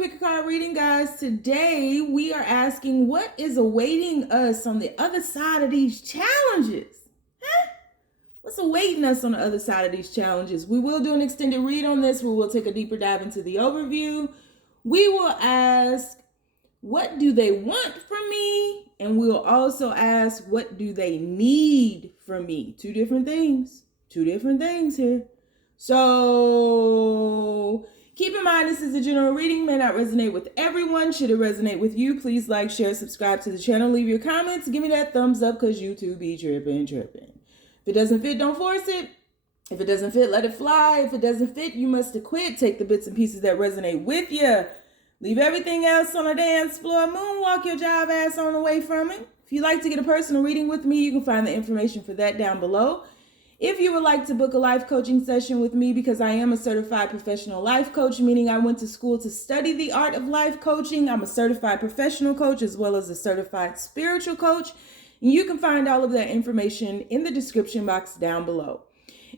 pick a card reading, guys. Today we are asking what is awaiting us on the other side of these challenges. What's awaiting us on the other side of these challenges? We will do an extended read on this where we'll take a deeper dive into the overview. We will ask, what do they want from me? And we'll also ask, what do they need from me? Two different things here. So keep in mind, this is a general reading, may not resonate with everyone. Should it resonate with you, please like, share, subscribe to the channel, leave your comments, give me that thumbs up because YouTube be tripping. If it doesn't fit, don't force it. If it doesn't fit, let it fly. If it doesn't fit, you must acquit. Take the bits and pieces that resonate with you. Leave everything else on the dance floor. Moonwalk your jive ass on away from it. If you'd like to get a personal reading with me, you can find the information for that down below. If you would like to book a life coaching session with me, because I am a certified professional life coach, meaning I went to school to study the art of life coaching. I'm a certified professional coach as well as a certified spiritual coach. You can find all of that information in the description box down below.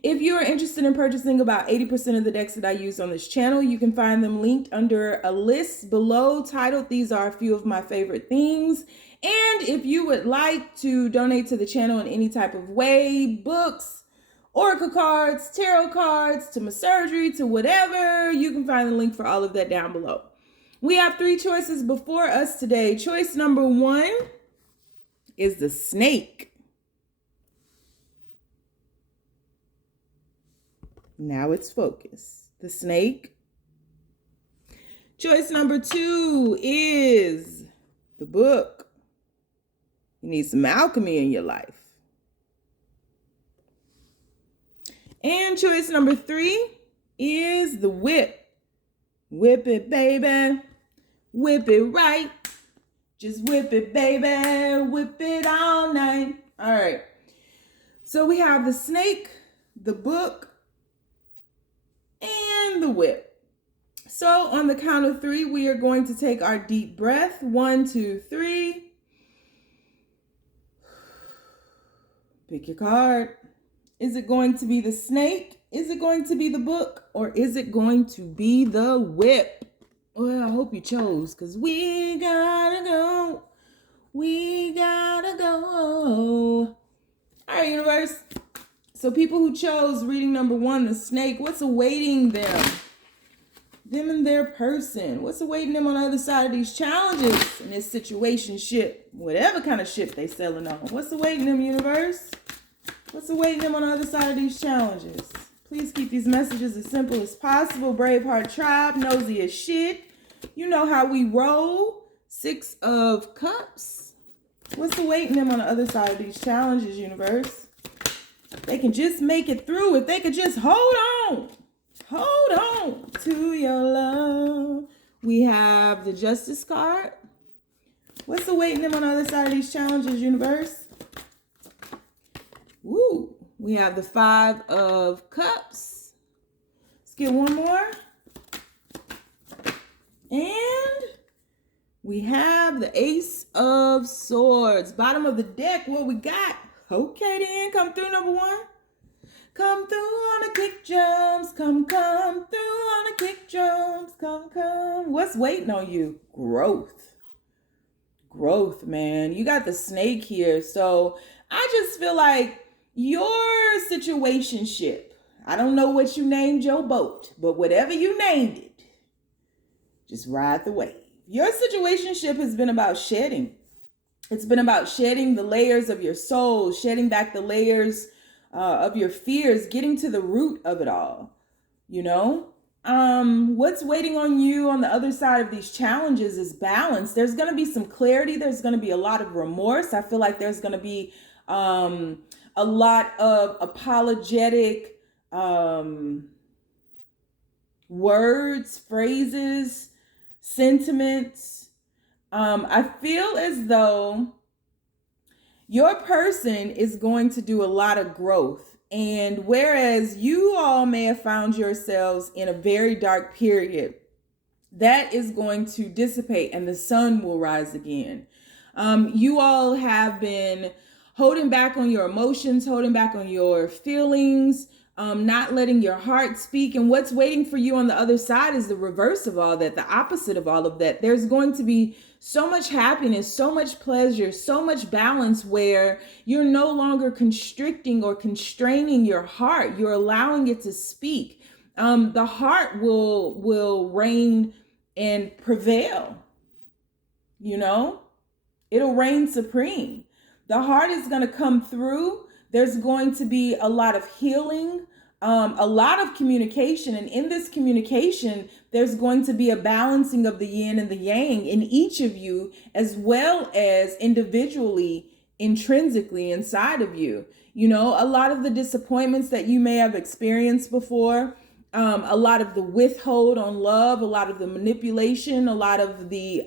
If you are interested in purchasing about 80% of the decks that I use on this channel, you can find them linked under a list below titled "These Are a Few of My Favorite Things." And if you would like to donate to the channel in any type of way, books, oracle cards, tarot cards, to my surgery, to whatever, you can find the link for all of that down below. We have 3 choices before us today. Choice number 1 is the snake. Now it's focused. The snake. Choice number 2 is the book. You need some alchemy in your life. And choice number 3 is the whip. Whip it, baby. Whip it right. Just whip it, baby. Whip it all night. All right. So we have the snake, the book, and the whip. So on the count of 3, we are going to take our deep breath. 1, 2, 3. Pick your card. Is it going to be the snake? Is it going to be the book? Or is it going to be the whip? Well, I hope you chose, because we gotta go. We gotta go. All right, universe. So people who chose reading number 1, the snake, what's awaiting them? Them and their person. What's awaiting them on the other side of these challenges in this situation ship? Whatever kind of ship they selling on. What's awaiting them, universe? What's awaiting them on the other side of these challenges? Please keep these messages as simple as possible. Braveheart tribe, nosy as shit. You know how we roll. 6 of Cups. What's awaiting them on the other side of these challenges, universe? They can just make it through if they could just hold on. Hold on to your love. We have the Justice card. What's awaiting them on the other side of these challenges, universe? Woo. We have the 5 of Cups. Let's get one more. And we have the Ace of Swords. Bottom of the deck, what we got? Okay then, come through number 1. Come through on the kick drums. Come through on the kick drums. Come. What's waiting on you? Growth. Growth, man. You got the snake here. So I just feel like your situationship, I don't know what you named your boat, but whatever you named it, just ride the wave. Your situationship has been about shedding. It's been about shedding the layers of your soul, shedding back the layers of your fears, getting to the root of it all. You know, what's waiting on you on the other side of these challenges is balance. There's going to be some clarity. There's going to be a lot of remorse. I feel like there's going to be a lot of apologetic words, phrases, sentiments. I feel as though your person is going to do a lot of growth. And whereas you all may have found yourselves in a very dark period, that is going to dissipate and the sun will rise again. You all have been holding back on your emotions, holding back on your feelings, not letting your heart speak. And what's waiting for you on the other side is the reverse of all that, the opposite of all of that. There's going to be so much happiness, so much pleasure, so much balance where you're no longer constricting or constraining your heart. You're allowing it to speak. The heart will reign and prevail. You know, it'll reign supreme. The heart is going to come through. There's going to be a lot of healing, a lot of communication. And in this communication, there's going to be a balancing of the yin and the yang in each of you, as well as individually, intrinsically inside of you. You know, a lot of the disappointments that you may have experienced before, a lot of the withhold on love, a lot of the manipulation, a lot of the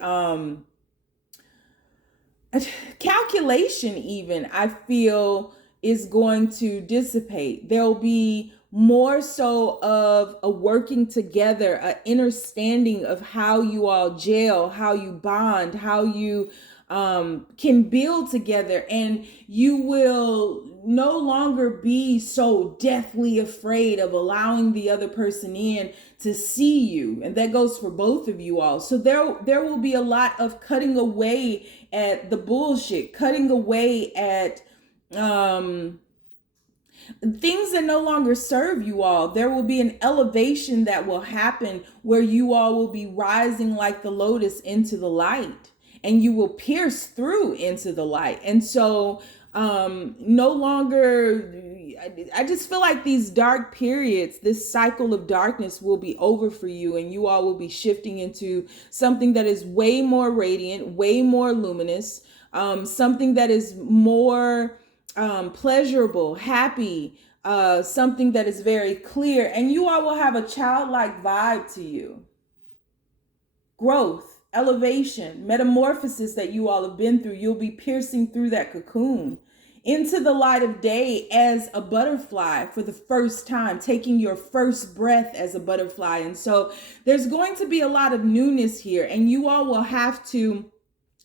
calculation even, I feel, is going to dissipate. There'll be more so of a working together, an understanding of how you all gel, how you bond, how you can build together, and you will no longer be so deathly afraid of allowing the other person in to see you. And that goes for both of you all. So there will be a lot of cutting away at the bullshit, cutting away at things that no longer serve you all. There will be an elevation that will happen where you all will be rising like the lotus into the light, and you will pierce through into the light. And so no longer, I just feel like these dark periods, this cycle of darkness will be over for you, and you all will be shifting into something that is way more radiant, way more luminous, something that is more pleasurable, happy, something that is very clear, and you all will have a childlike vibe to you. Growth, elevation, metamorphosis that you all have been through. You'll be piercing through that cocoon into the light of day as a butterfly for the first time, taking your first breath as a butterfly. And so there's going to be a lot of newness here, and you all will have to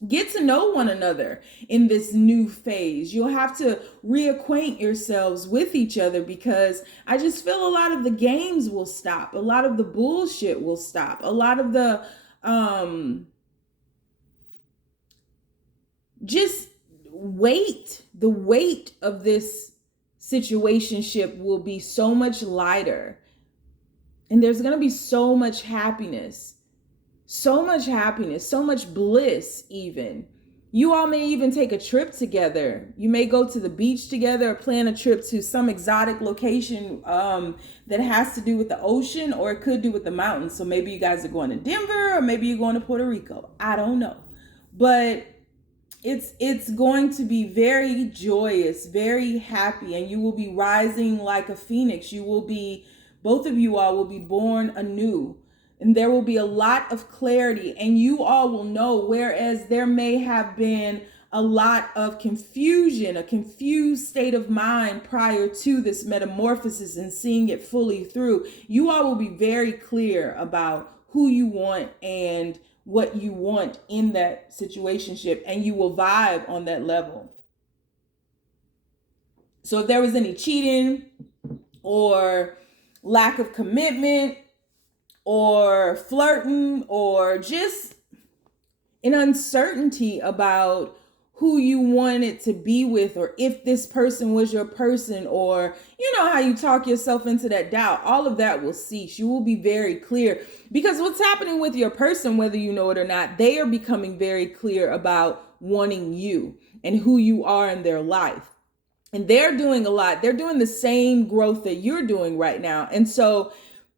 get to know one another in this new phase. You'll have to reacquaint yourselves with each other, because I just feel a lot of the games will stop. A lot of the bullshit will stop. A lot of the just the weight of this situationship will be so much lighter. And there's going to be so much happiness. So much bliss even. You all may even take a trip together. You may go to the beach together, or plan a trip to some exotic location that has to do with the ocean, or it could do with the mountains. So maybe you guys are going to Denver, or maybe you're going to Puerto Rico. I don't know. But it's going to be very joyous, very happy, and you will be rising like a phoenix. Both of you all will be born anew. And there will be a lot of clarity, and you all will know, whereas there may have been a lot of confusion, a confused state of mind prior to this metamorphosis and seeing it fully through. You all will be very clear about who you want and what you want in that situationship, and you will vibe on that level. So if there was any cheating or lack of commitment, or flirting, or just an uncertainty about who you wanted to be with, or if this person was your person, or you know how you talk yourself into that doubt, all of that will cease. You will be very clear, because what's happening with your person, whether you know it or not, they are becoming very clear about wanting you and who you are in their life. And they're doing a lot. They're doing the same growth that you're doing right now. And so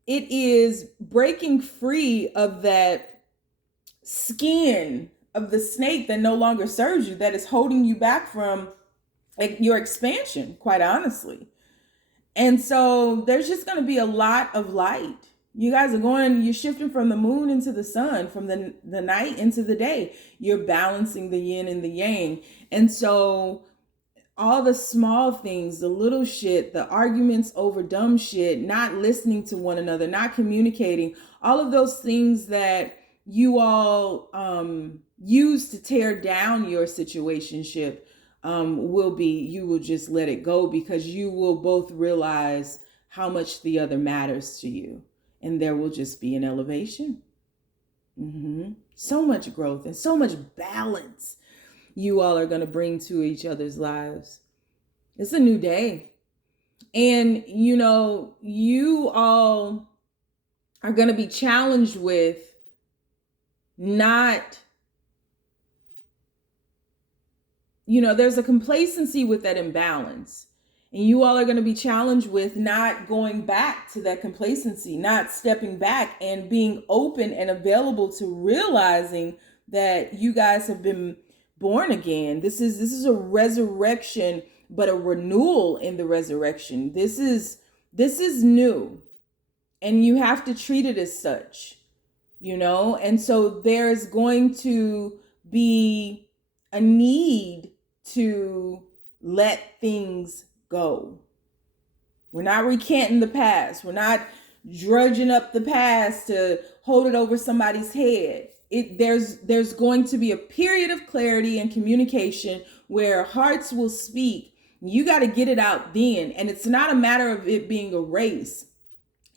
it is breaking free of that skin of the snake that no longer serves you, that is holding you back from your expansion, quite honestly. And so there's just going to be a lot of light. You guys you're shifting from the moon into the sun, from the night into the day. You're balancing the yin and the yang. And so all the small things, the little shit, the arguments over dumb shit, not listening to one another, not communicating, all of those things that you all use to tear down your situationship you will just let it go, because you will both realize how much the other matters to you. And there will just be an elevation. So much growth and so much balance you all are going to bring to each other's lives. It's a new day. And, you know, you all are going to be challenged with not, you know, there's a complacency with that imbalance. And you all are going to be challenged with not going back to that complacency, not stepping back and being open and available to realizing that you guys have been born again. This is a resurrection, but a renewal in the resurrection. This is new, and you have to treat it as such, you know? And so there's going to be a need to let things go. We're not recanting the past. We're not drudging up the past to hold it over somebody's head. There's going to be a period of clarity and communication where hearts will speak. You got to get it out then. And it's not a matter of it being a race.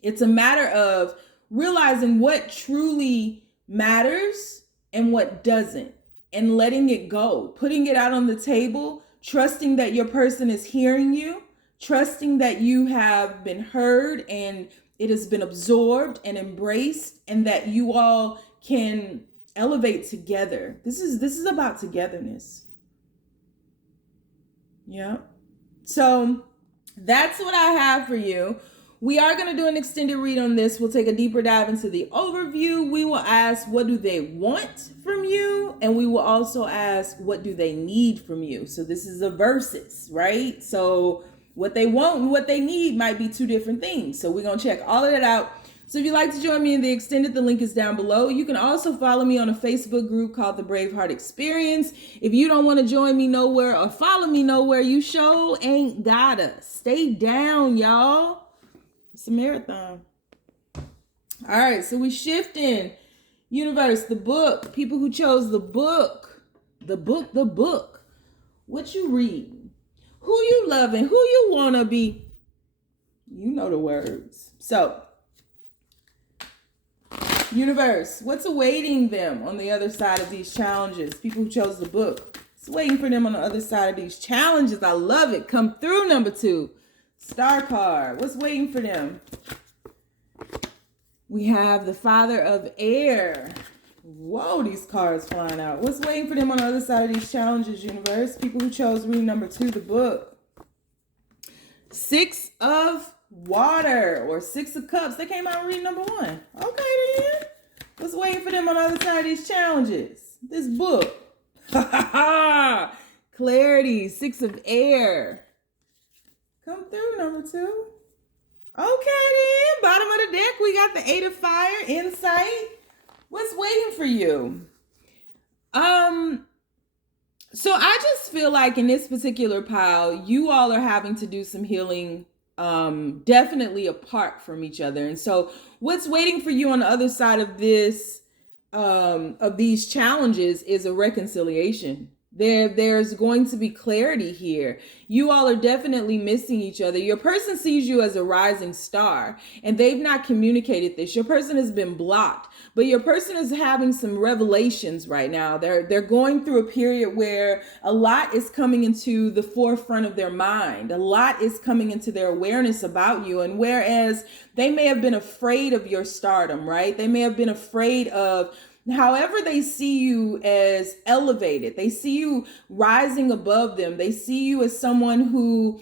It's a matter of realizing what truly matters and what doesn't, and letting it go, putting it out on the table, trusting that your person is hearing you, trusting that you have been heard and it has been absorbed and embraced, and that you all can elevate together. This is about togetherness. Yeah. So that's what I have for you. We are going to do an extended read on this. We'll take a deeper dive into the overview. We will ask, what do they want from you? And we will also ask, what do they need from you? So this is a versus, right? So what they want and what they need might be two different things. So we're going to check all of that out. So if you'd like to join me in the extended, the link is down below. You can also follow me on a Facebook group called the Braveheart Experience. If you don't want to join me nowhere or follow me nowhere, you sure ain't gotta. Stay down, y'all. It's a marathon. All right, so we shifting. Universe, the book. People who chose the book. The book. What you reading? Who you loving? Who you want to be? You know the words. So, universe, what's awaiting them on the other side of these challenges? People who chose the book. It's waiting for them on the other side of these challenges. I love it. Come through, number 2. Star card. What's waiting for them? We have the Father of Air. Whoa, these cards flying out. What's waiting for them on the other side of these challenges, universe? People who chose reading number 2, the book. 6 of Water, or 6 of Cups. They came out and reading number 1. Okay, then. What's waiting for them on the other side of these challenges? This book. Clarity. 6 of Air. Come through, number 2. Okay, then. Bottom of the deck, we got the 8 of Fire. Insight. What's waiting for you? So I just feel like in this particular pile, you all are having to do some healing, definitely apart from each other. And so what's waiting for you on the other side of this, of these challenges, is a reconciliation. There's going to be clarity here. You all are definitely missing each other. Your person sees you as a rising star, and they've not communicated this. Your person has been blocked, but your person is having some revelations right now. They're going through a period where a lot is coming into the forefront of their mind. A lot is coming into their awareness about you. And whereas they may have been afraid of your stardom, right? They may have been afraid of however they see you as elevated. They see you rising above them. They see you as someone who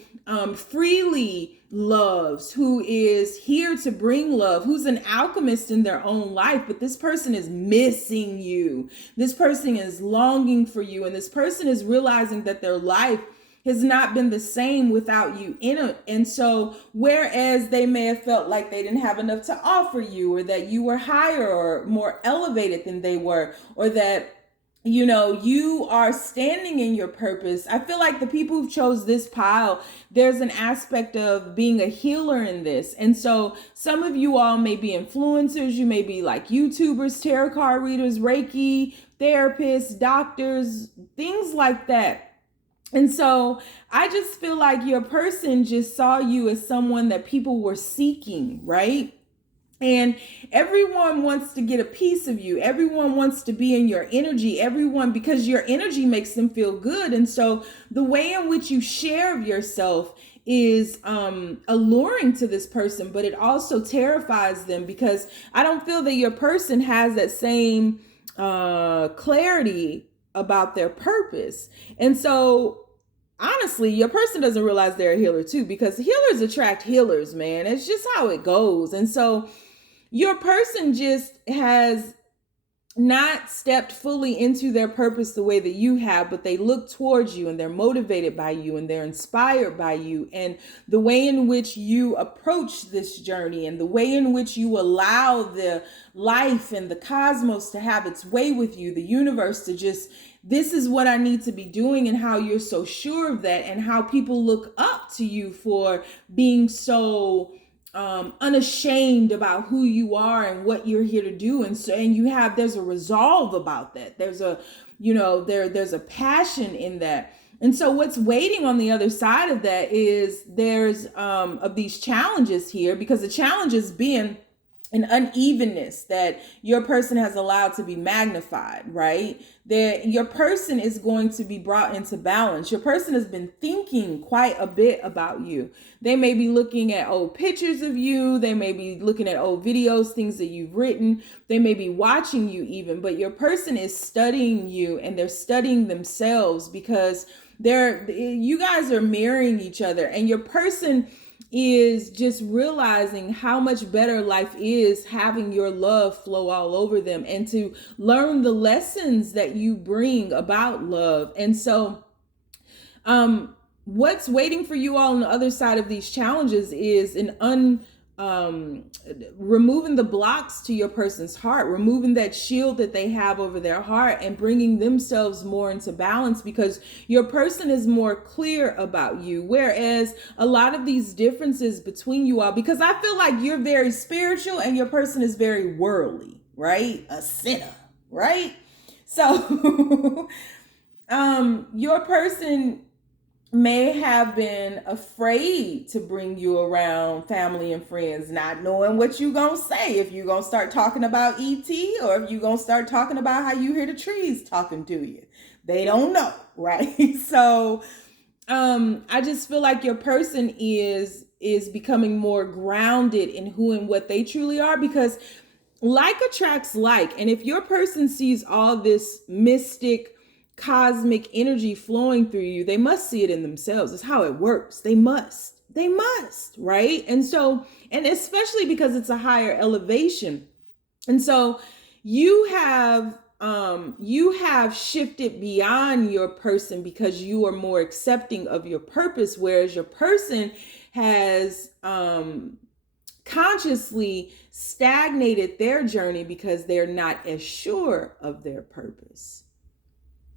freely loves, who is here to bring love, who's an alchemist in their own life. But this person is missing you. This person is longing for you. And this person is realizing that their life has not been the same without you in it. And so whereas they may have felt like they didn't have enough to offer you, or that you were higher or more elevated than they were, or that, you know, you are standing in your purpose, I feel like the people who chose this pile, there's an aspect of being a healer in this. And so some of you all may be influencers. You may be like YouTubers, tarot card readers, Reiki, therapists, doctors, things like that. And so I just feel like your person just saw you as someone that people were seeking, right? And everyone wants to get a piece of you. Everyone wants to be in your energy. Everyone, because your energy makes them feel good. And so the way in which you share of yourself is alluring to this person, but it also terrifies them, because I don't feel that your person has that same clarity about their purpose. And so honestly, your person doesn't realize they're a healer too, because healers attract healers, man. It's just how it goes. And so your person just has not stepped fully into their purpose the way that you have, but they look towards you and they're motivated by you and they're inspired by you, and the way in which you approach this journey and the way in which you allow the life and the cosmos to have its way with you, the universe to just, this is what I need to be doing, and how you're so sure of that, and how people look up to you for being so unashamed about who you are and what you're here to do. And so, and there's a resolve about that. There's a, there's a passion in that. And so what's waiting on the other side of that is there's of these challenges here, because the challenge is being an unevenness that your person has allowed to be magnified, right? Your person is going to be brought into balance. Your person has been thinking quite a bit about you. They may be looking at old pictures of you. They may be looking at old videos, things that you've written. They may be watching you even, but your person is studying you, and they're studying themselves, because you guys are mirroring each other, and your person is just realizing how much better life is having your love flow all over them, and to learn the lessons that you bring about love. And so what's waiting for you all on the other side of these challenges is removing the blocks to your person's heart, removing that shield that they have over their heart, and bringing themselves more into balance, because your person is more clear about you. Whereas a lot of these differences between you all, because I feel like you're very spiritual and your person is very worldly, right? A sinner, right? So your person may have been afraid to bring you around family and friends, not knowing what you gonna say, if you gonna start talking about ET, or if you gonna start talking about how you hear the trees talking to you. They don't know, right? So I just feel like your person is becoming more grounded in who and what they truly are, because like attracts like. And if your person sees all this mystic cosmic energy flowing through you, they must see it in themselves. It's how it works. They must, right? And so, and especially because it's a higher elevation. And so you have shifted beyond your person, because you are more accepting of your purpose, whereas your person has consciously stagnated their journey because they're not as sure of their purpose.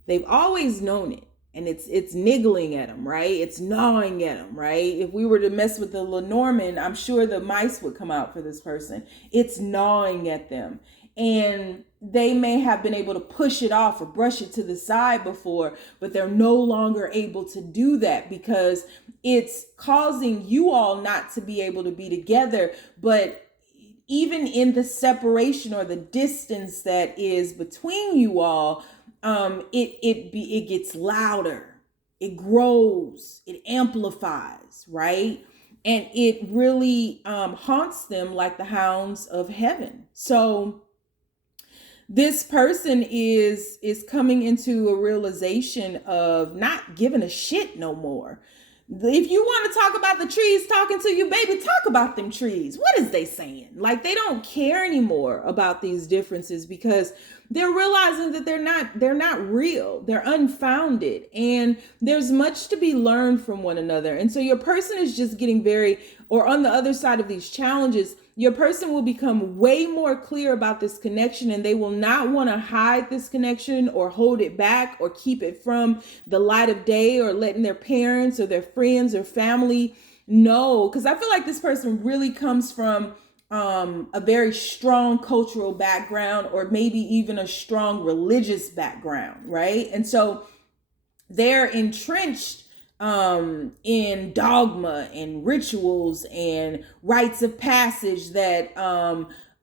They've always known it, and it's niggling at them, right? It's gnawing at them, right? If we were to mess with the Lenormand, I'm sure the mice would come out for this person. It's gnawing at them, and they may have been able to push it off or brush it to the side before, but they're no longer able to do that, because it's causing you all not to be able to be together. But even in the separation or the distance that is between you all, it gets louder, it grows, it amplifies, right? And it really haunts them like the hounds of heaven. So this person is coming into a realization of not giving a shit no more. If you want to talk about the trees talking to you, baby, talk about them trees. What is they saying? Like, they don't care anymore about these differences, because they're realizing that they're not real. They're unfounded, and there's much to be learned from one another. And so your person is just getting or on the other side of these challenges, your person will become way more clear about this connection, and they will not want to hide this connection or hold it back or keep it from the light of day, or letting their parents or their friends or family know. Because I feel like this person really comes from a very strong cultural background, or maybe even a strong religious background, right? And so they're entrenched in dogma and rituals and rites of passage that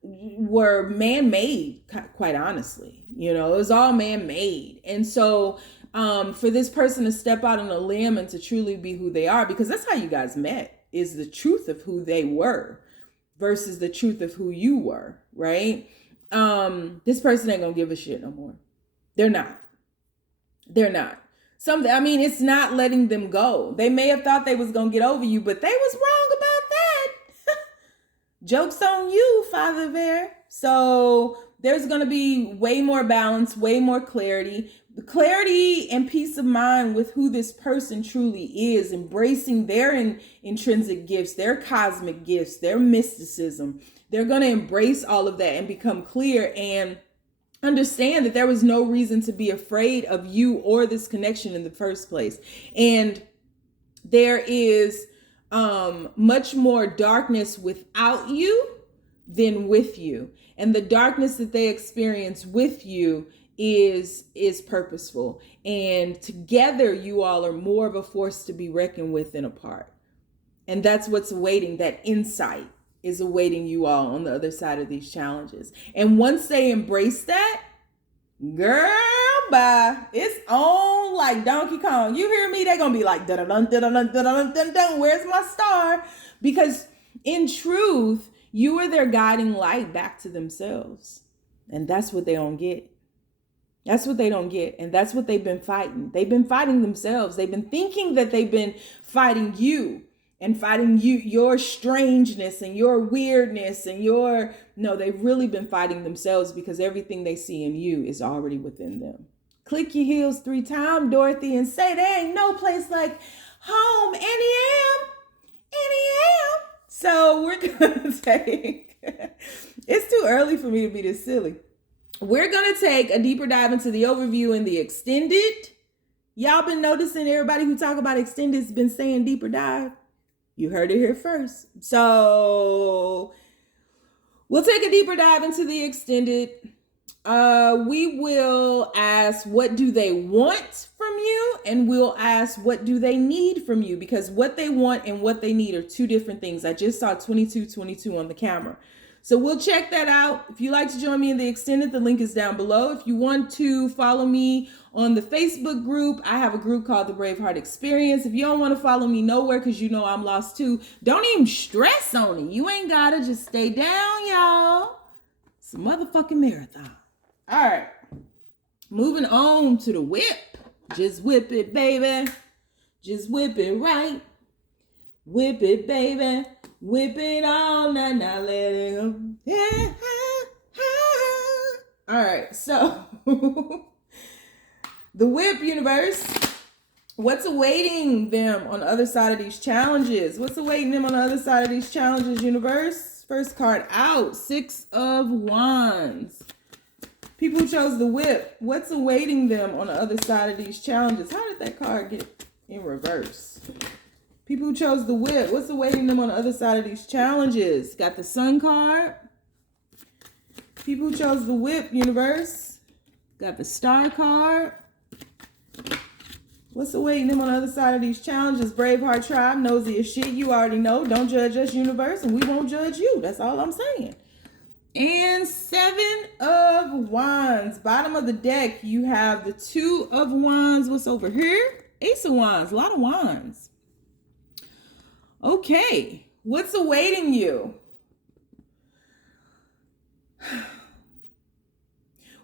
were man-made, quite honestly. You know, it was all man-made. And so for this person to step out on a limb and to truly be who they are, because that's how you guys met, is the truth of who they were versus the truth of who you were, right? This person ain't gonna give a shit no more. They're not. It's not letting them go. They may have thought they was gonna get over you, but they was wrong about that. Joke's on you, Father Bear. So there's gonna be way more balance, way more clarity and peace of mind with who this person truly is, embracing their intrinsic gifts, their cosmic gifts, their mysticism. They're gonna embrace all of that and become clear and understand that there was no reason to be afraid of you or this connection in the first place. And there is much more darkness without you than with you. And the darkness that they experience with you is purposeful. And together you all are more of a force to be reckoned with than apart. And that's what's awaiting, that insight is awaiting you all on the other side of these challenges. And once they embrace that, girl, bye. It's on like Donkey Kong. You hear me? They're going to be like, dun-dun-dun, dun-dun-dun, dun-dun-dun, dun-dun. Where's my star? Because in truth, you are their guiding light back to themselves. And that's what they don't get. That's what they don't get. And that's what they've been fighting. They've been fighting themselves. They've been thinking that they've been fighting you. And fighting your strangeness and your weirdness and no, they've really been fighting themselves, because everything they see in you is already within them. Click your heels 3 times, Dorothy, and say there ain't no place like home. So we're going to take, it's too early for me to be this silly. We're going to take a deeper dive into the overview and the extended. Y'all been noticing everybody who talk about extended has been saying deeper dive. You heard it here first. So we'll take a deeper dive into the extended. We will ask, what do they want from you? And we'll ask, what do they need from you? Because what they want and what they need are 2 different things. I just saw 2222 on the camera. So we'll check that out. If you'd like to join me in the extended, the link is down below. If you want to follow me on the Facebook group, I have a group called the Braveheart Experience. If you don't want to follow me nowhere because you know I'm lost too, don't even stress on it. You ain't gotta, just stay down, y'all. It's a motherfucking marathon. All right, moving on to the whip. Just whip it, baby. Just whip it right. Whip it, baby. Whip it all night, now let it go. Yeah. All right, so the whip universe, what's awaiting them on the other side of these challenges? What's awaiting them on the other side of these challenges, universe? First card out, 6 of Wands. People who chose the whip, what's awaiting them on the other side of these challenges? How did that card get in reverse? People who chose the whip, what's awaiting them on the other side of these challenges? Got the Sun card. People who chose the whip, universe. Got the Star card. What's awaiting them on the other side of these challenges? Braveheart tribe, nosy as shit. You already know. Don't judge us, universe, and we won't judge you. That's all I'm saying. And 7 of Wands. Bottom of the deck, you have the 2 of Wands. What's over here? Ace of Wands. A lot of wands. Okay, what's awaiting you?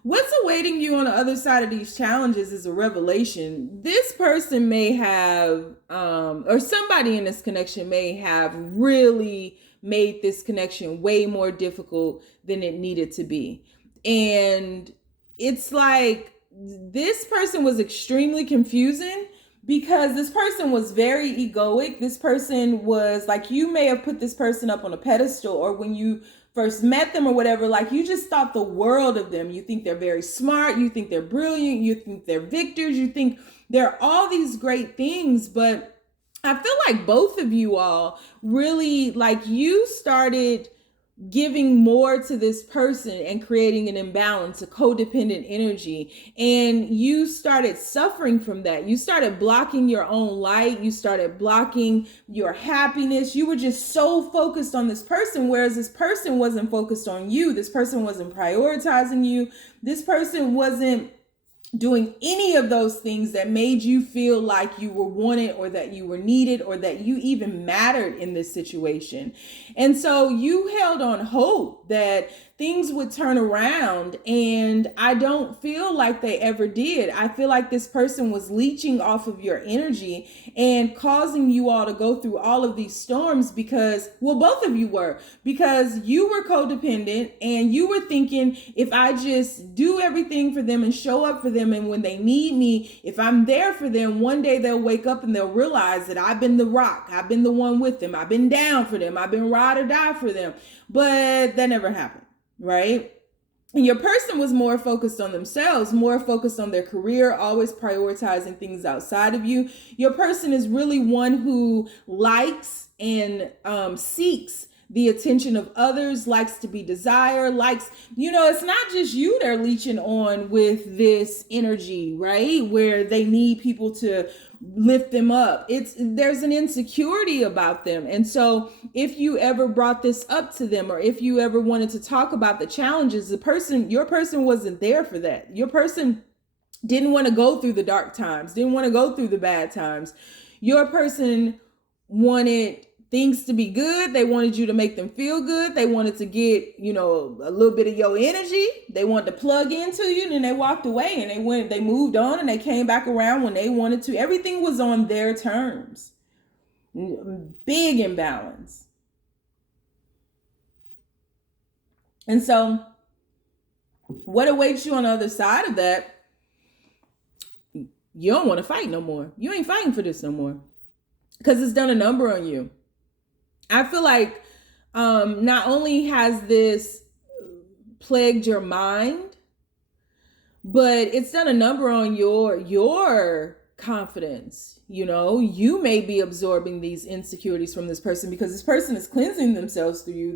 What's awaiting you on the other side of these challenges is a revelation. This person may have, or somebody in this connection may have really made this connection way more difficult than it needed to be. And it's like this person was extremely confusing, because this person was very egoic. This person was like, you may have put this person up on a pedestal, or when you first met them or whatever, like you just thought the world of them. You think they're very smart. You think they're brilliant. You think they're victors. You think they're all these great things. But I feel like both of you all really, like, you started giving more to this person and creating an imbalance, a codependent energy. And you started suffering from that. You started blocking your own light. You started blocking your happiness. You were just so focused on this person, whereas this person wasn't focused on you. This person wasn't prioritizing you. This person wasn't doing any of those things that made you feel like you were wanted or that you were needed or that you even mattered in this situation. And so you held on hope that things would turn around, and I don't feel like they ever did. I feel like this person was leeching off of your energy and causing you all to go through all of these storms because, well, both of you were, because you were codependent and you were thinking, if I just do everything for them and show up for them, and when they need me, if I'm there for them, one day they'll wake up and they'll realize that I've been the rock. I've been the one with them. I've been down for them. I've been ride or die for them. But that never happened. Right? And your person was more focused on themselves, more focused on their career, always prioritizing things outside of you. Your person is really one who likes and seeks the attention of others, likes to be desired, likes, it's not just you they're leeching on with this energy, right? Where they need people to lift them up. There's an insecurity about them. And so if you ever brought this up to them, or if you ever wanted to talk about the challenges, your person wasn't there for that. Your person didn't want to go through the dark times, didn't want to go through the bad times. Your person wanted things to be good. They wanted you to make them feel good. They wanted to get, a little bit of your energy. They wanted to plug into you, and then they walked away and they moved on, and they came back around when they wanted to. Everything was on their terms. Big imbalance. And so what awaits you on the other side of that? You don't want to fight no more. You ain't fighting for this no more, because it's done a number on you. I feel like not only has this plagued your mind, but it's done a number on your confidence. You may be absorbing these insecurities from this person because this person is cleansing themselves through you.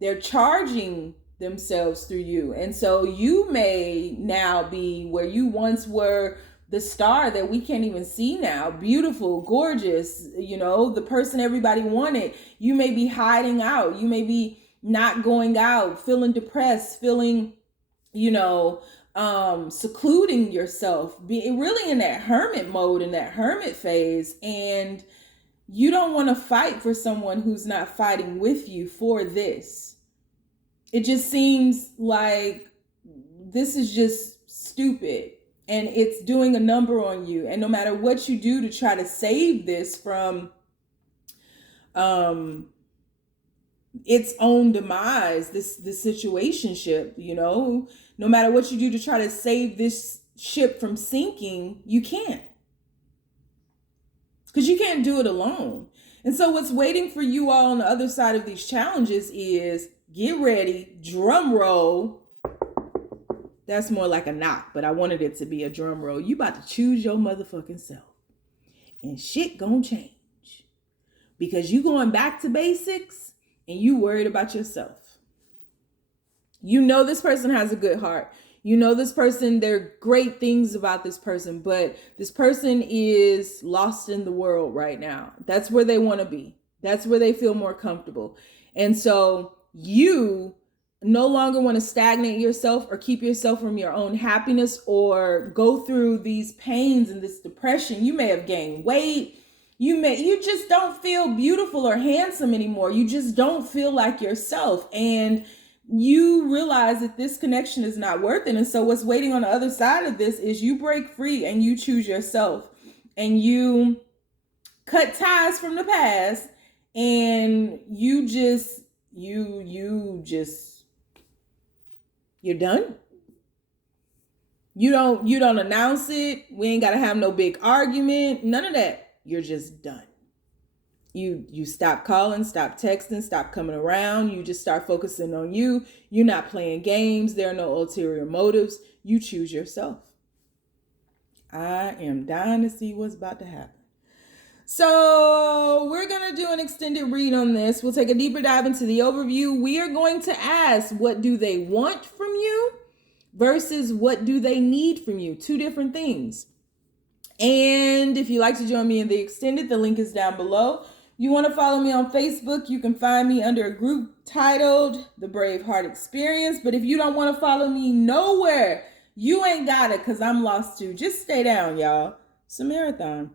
They're charging themselves through you. And so you may now be where you once were, the star that we can't even see now, beautiful, gorgeous, the person everybody wanted. You may be hiding out. You may be not going out, feeling depressed, feeling, secluding yourself, being really in that hermit mode, in that hermit phase. And you don't want to fight for someone who's not fighting with you for this. It just seems like this is just stupid. And it's doing a number on you. And no matter what you do to try to save this from its own demise, this situationship, no matter what you do to try to save this ship from sinking, you can't. Because you can't do it alone. And so what's waiting for you all on the other side of these challenges is, get ready, drum roll. That's more like a knock, but I wanted it to be a drum roll. You about to choose your motherfucking self. And shit gonna change. Because you going back to basics and you worried about yourself. This person has a good heart. This person, there are great things about this person, but this person is lost in the world right now. That's where they want to be. That's where they feel more comfortable. And so you no longer want to stagnate yourself or keep yourself from your own happiness or go through these pains and this depression. You may have gained weight. You just don't feel beautiful or handsome anymore. You just don't feel like yourself. And you realize that this connection is not worth it. And so what's waiting on the other side of this is you break free and you choose yourself and you cut ties from the past, and you're done. You don't announce it. We ain't got to have no big argument. None of that. You're just done. You stop calling, stop texting, stop coming around. You just start focusing on you. You're not playing games. There are no ulterior motives. You choose yourself. I am dying to see what's about to happen. So we're going to do an extended read on this. We'll take a deeper dive into the overview. We are going to ask, what do they want from you versus what do they need from you? Two different things. And if you'd like to join me in the extended, the link is down below. You want to follow me on Facebook, you can find me under a group titled The Braveheart Experience. But if you don't want to follow me nowhere, you ain't got it, because I'm lost too. Just stay down, y'all. It's a marathon.